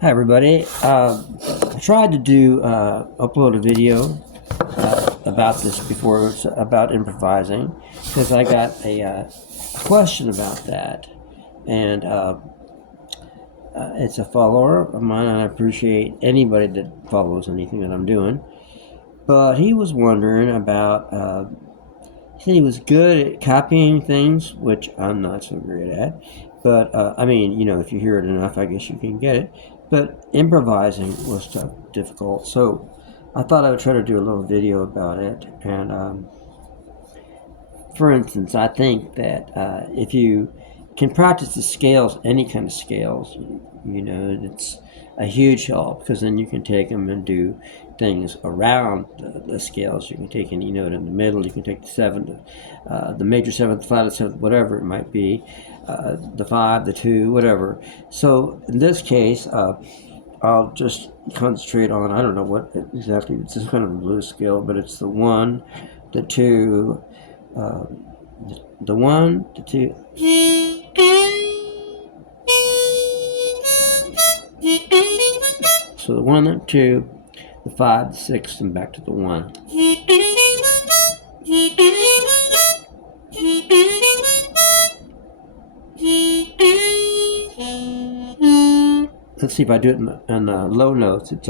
Hi everybody. I tried to upload a video about this before. It's about improvising because I got a question about that, and it's a follower of mine, and I appreciate anybody that follows anything that I'm doing. But he was wondering about. He said he was good at copying things, which I'm not so great at. But I mean, if you hear it enough, I guess you can get it. But improvising was tough, difficult. So I thought I would try to do a little video about it. And for instance, I think that if you can practice the scales, any kind of scales, it's a huge help because then you can take them and do things around the scales. You can take any note in the middle. You can take the seventh, the major seventh, the flat seventh, whatever it might be, the five, the two, whatever. So in this case, I'll just concentrate on, I don't know what exactly, it's just kind of a blues scale, but it's the one, the two, uh, the one, the two. So the one, the two, the five, the six, and back to the one. Let's see if I do it in the low notes. It's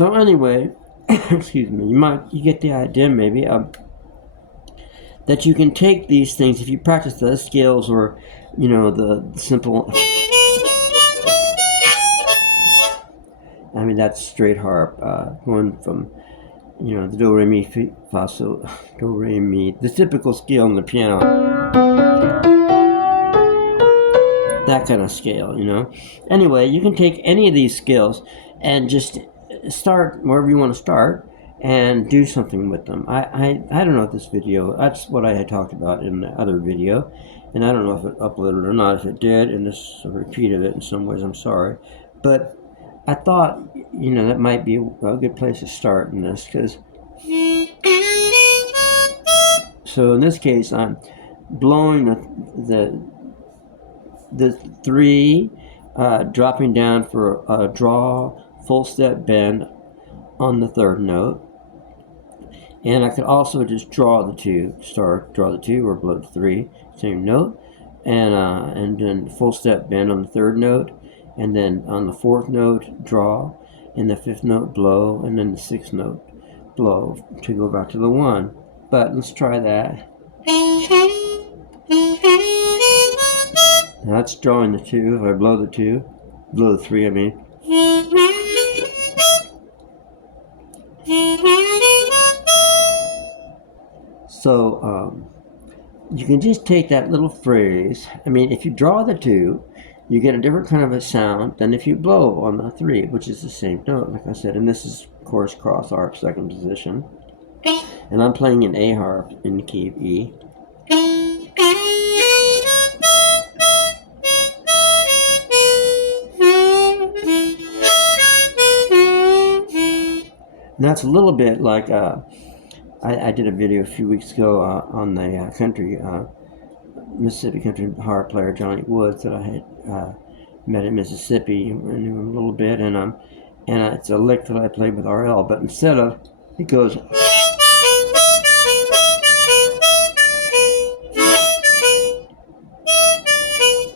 So anyway, excuse me. You get the idea maybe that you can take these things if you practice the scales or the simple. I mean that's straight harp, going from the do re mi fa so do re mi, the typical scale on the piano. That kind of scale, Anyway, you can take any of these scales and just start wherever you want to start and do something with them. I don't know if this video, that's what I had talked about in the other video, and I don't know if it uploaded or not. If it did, and this is a repeat of it in some ways, I'm sorry. But I thought, that might be a good place to start in this, because so in this case, I'm blowing the three, dropping down for a draw, full step bend on the third note. And I could also just draw the two, draw the two, or blow the three, same note, and then full step bend on the third note, and then on the fourth note draw, and the fifth note blow, and then the sixth note blow to go back to the one. But let's try that. Now that's drawing the two. If I blow the two, blow the three, I mean. So you can just take that little phrase. I mean, if you draw the two, you get a different kind of a sound than if you blow on the three, which is the same note, like I said. And this is, of course, cross harp, second position. And I'm playing an A harp in the key of E. And that's a little bit like I did a video a few weeks ago on the country, Mississippi country harp player Johnny Woods that I had met in Mississippi. I knew him a little bit, and it's a lick that I played with RL, but instead of, it goes.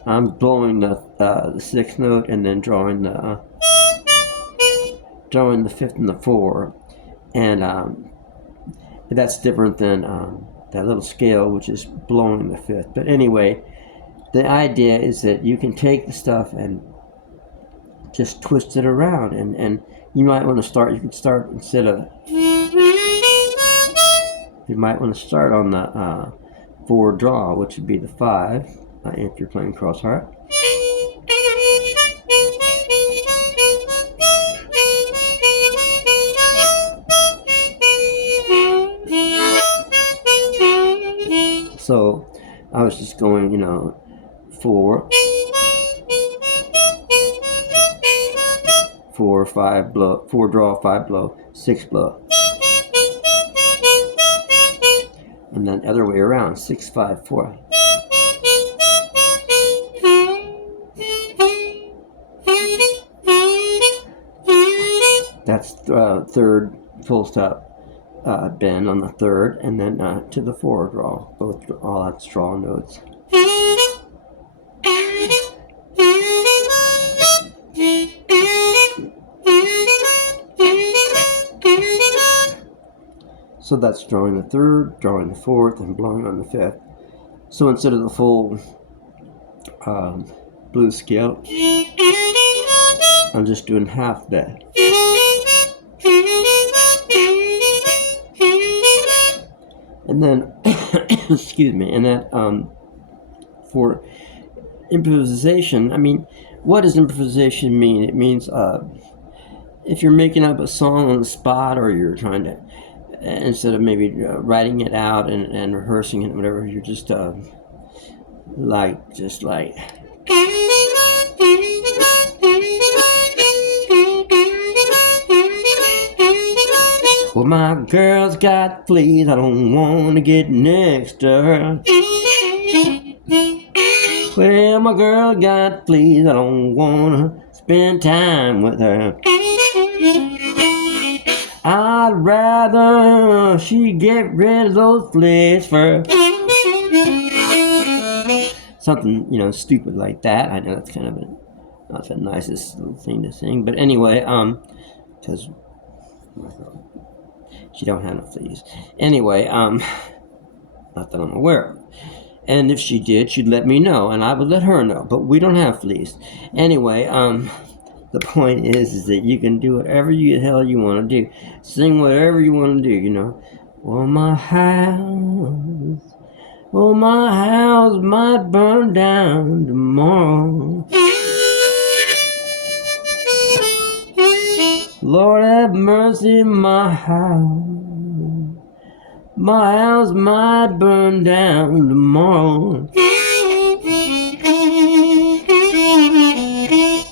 I'm blowing the sixth note and then drawing the fifth and the four, and that's different than that little scale, which is blowing the fifth. But anyway, the idea is that you can take the stuff and just twist it around, and you might want to start. You can start instead of. You might want to start on the four draw, which would be the five, if you're playing cross harp. So I was just going, 4, 4, 5 blow, 4 draw, 5 blow, 6 blow. And then the other way around, 6, 5, 4. That's third full stop bend on the third, and then to the 4 draw. Both all that's draw notes. So that's drawing the third, drawing the fourth, and blowing on the fifth. So instead of the full blues scale, I'm just doing half that. And then, excuse me, and that for improvisation, I mean, what does improvisation mean? It means if you're making up a song on the spot, or you're trying to, instead of maybe writing it out and rehearsing it, whatever, you're just like. Well, my girl's got fleas, I don't want to get next to her. Well, my girl got fleas, I don't want to spend time with her. I'd rather she get rid of those fleas first. Something, stupid like that. I know that's kind of not the nicest little thing to sing, but anyway, because she don't have no fleas. Anyway, not that I'm aware of. And if she did, she'd let me know, and I would let her know. But we don't have fleas. Anyway, the point is that you can do whatever the hell you want to do. Sing whatever you want to do, Oh, my house might burn down tomorrow. Lord have mercy, my house might burn down tomorrow.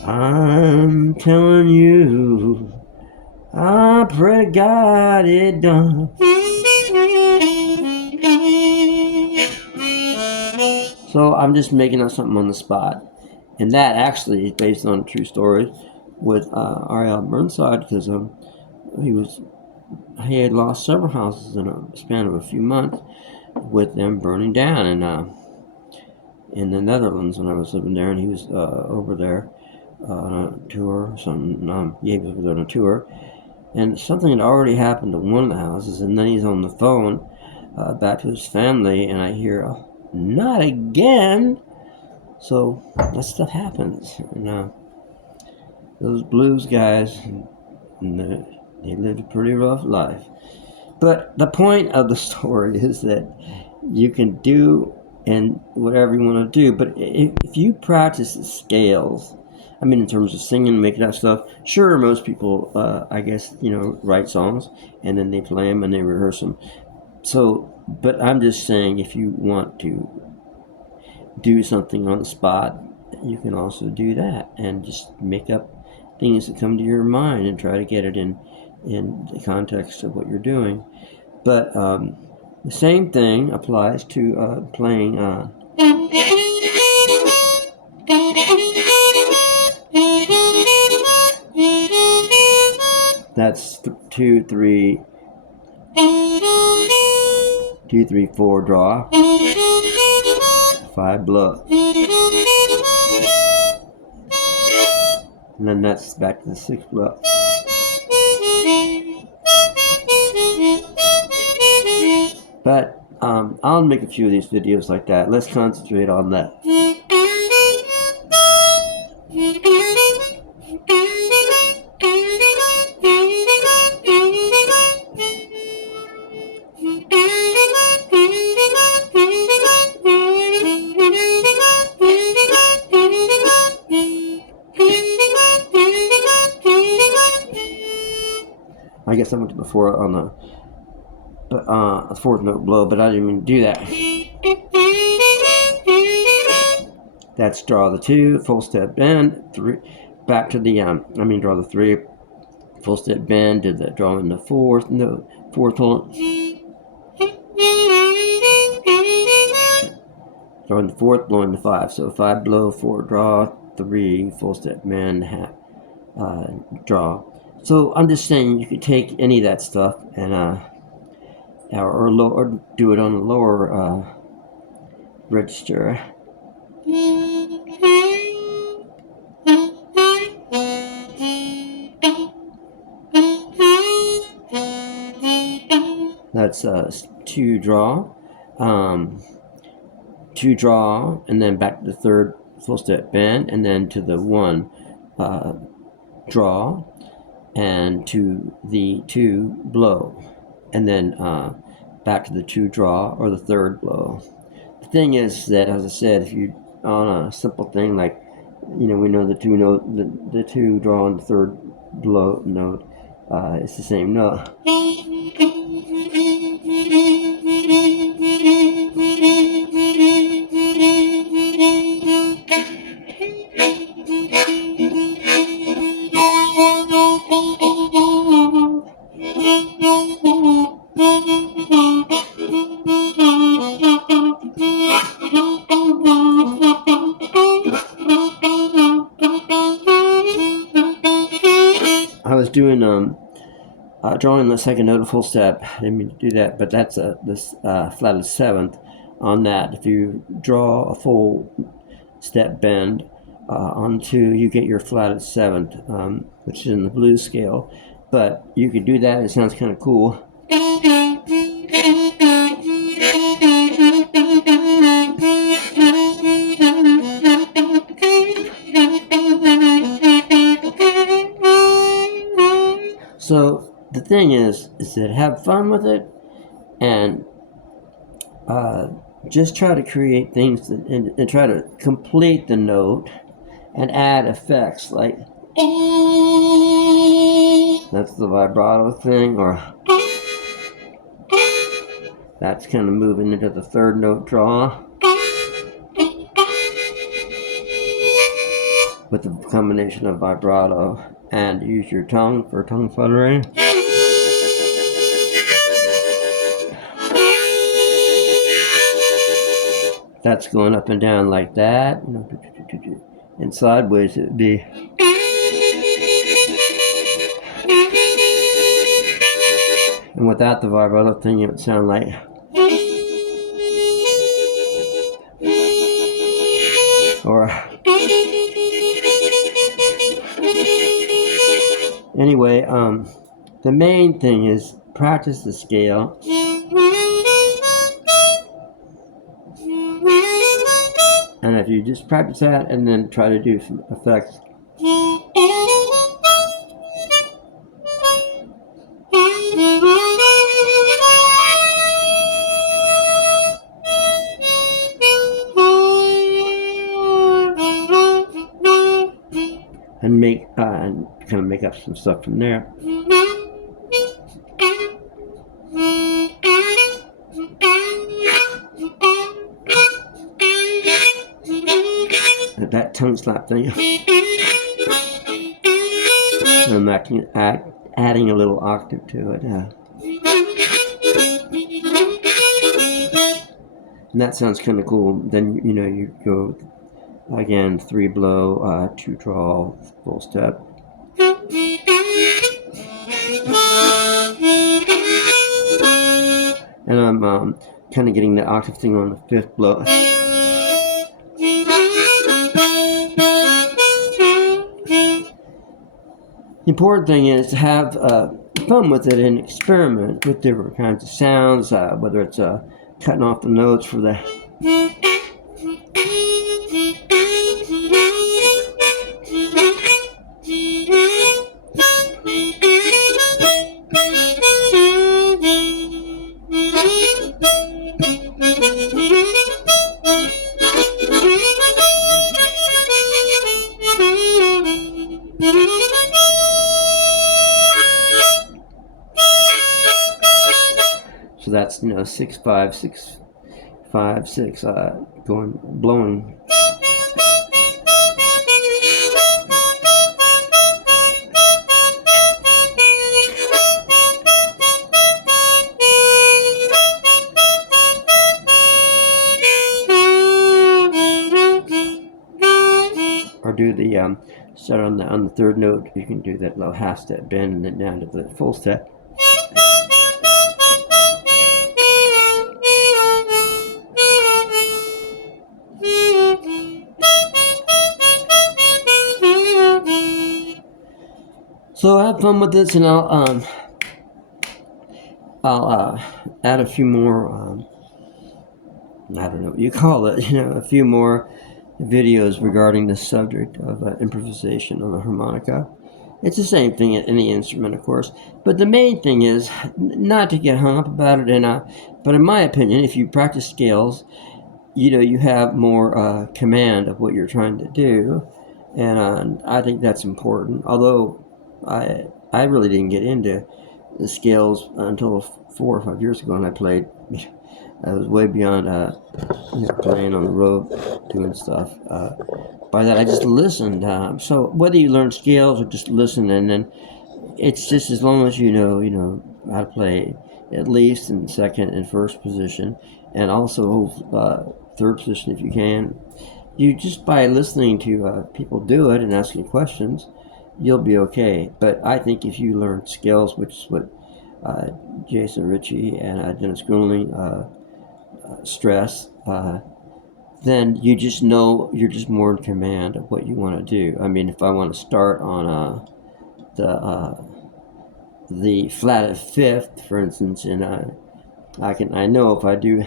I'm telling you, I pray to God it done. So I'm just making up something on the spot. And that actually is based on a true story with R.L. Burnside, because he had lost several houses in a span of a few months with them burning down. And in the Netherlands, when I was living there, and he was over there on a tour or something. He was on a tour, and something had already happened to one of the houses, and then he's on the phone back to his family, and I hear, oh, not again. So that stuff happens. And those blues guys, they lived a pretty rough life. But the point of the story is that you can do and whatever you want to do, but if you practice the scales, I mean, in terms of singing, making that stuff, sure, most people, I guess, write songs and then they play them and they rehearse them. So, but I'm just saying, if you want to do something on the spot, you can also do that and just make up things that come to your mind and try to get it in the context of what you're doing. But the same thing applies to playing. That's 2, 3, 4 draw, 5 blow, and then that's back to the 6 blow. But I'll make a few of these videos like that. Let's concentrate on that. I guess I went to before on the fourth note blow, but I didn't even do that. That's draw the 2, full step bend, 3, back to the, draw the 3, full step bend to the drawing the 4th note, 4th tone, drawing the 4th, blowing the 5. So 5 blow, 4 draw, 3 full step bend, draw. So I'm just saying you could take any of that stuff and or do it on a lower register. That's 2 draw, 2 draw, and then back to the 3rd full step bend, and then to the 1 draw, and to the 2 blow, and then back to the 2 draw or the 3rd blow. The thing is that, as I said, if you on a simple thing like, we know the 2 note, the 2 draw and the 3rd blow note, it's the same note. I was doing drawing the 2nd note of full step. I didn't mean to do that, but that's this flatted 7th on that. If you draw a full step bend on 2, you get your flatted 7th, which is in the blues scale. But you could do that. It sounds kind of cool. So the thing is that have fun with it, and just try to create things and try to complete the note and add effects like that's the vibrato thing, or that's kind of moving into the 3rd note draw with the combination of vibrato, and use your tongue for tongue fluttering. That's going up and down like that, and sideways it would be. And without the vibrato thing, it would sound like. Or. Anyway, the main thing is practice the scale. And if you just practice that and then try to do some effects. And make and kind of make up some stuff from there. That tongue slap thing. And adding a little octave to it. And that sounds kind of cool. Then you go again, 3 blow, 2 draw, full step. And I'm kind of getting the octave thing on the 5th blow. The important thing is to have fun with it and experiment with different kinds of sounds, whether it's cutting off the notes for the. So that's 6 5 6 5 6 blowing. do the start on the third note, you can do that little half step bend and then down to the full step. So have fun with this, and I'll add a few more. I don't know what you call it. A few more videos regarding the subject of improvisation on the harmonica. It's the same thing at any instrument, of course. But the main thing is not to get hung up about it. But in my opinion, if you practice scales, you have more command of what you're trying to do, and I think that's important. Although I really didn't get into the scales until 4 or 5 years ago, and I played. I was way beyond playing on the road, doing stuff. By that, I just listened. So whether you learn scales or just listen, and then it's just as long as you know how to play at least in second and first position, and also third position if you can. You just by listening to people do it and asking questions, you'll be okay. But I think if you learn scales, which is what Jason Ritchie and Dennis Grunling stress, then you just know you're just more in command of what you want to do. I mean, if I want to start on the flat of fifth, for instance, and I know if I do.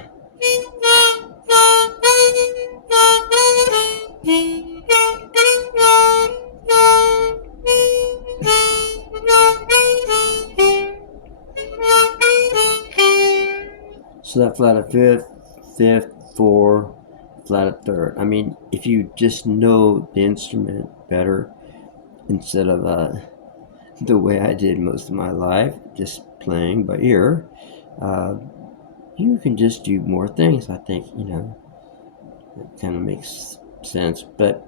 So that flat of fifth, 4, flat of third. I mean, if you just know the instrument better instead of the way I did most of my life, just playing by ear, you can just do more things. I think, it kind of makes sense. But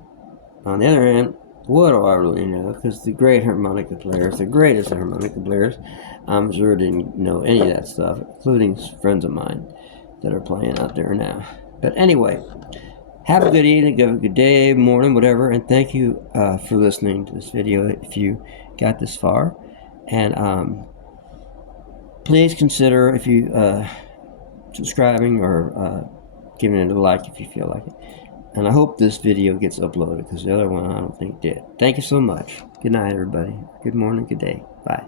on the other hand, what do I really know? Because the great harmonica players, the greatest harmonica players, I'm sure didn't know any of that stuff, including friends of mine that are playing out there now. But anyway, have a good evening, have a good day, morning, whatever, and thank you for listening to this video if you got this far. And please consider if you subscribing or giving it a like if you feel like it. And I hope this video gets uploaded because the other one I don't think did. Thank you so much. Good night, everybody. Good morning, good day. Bye.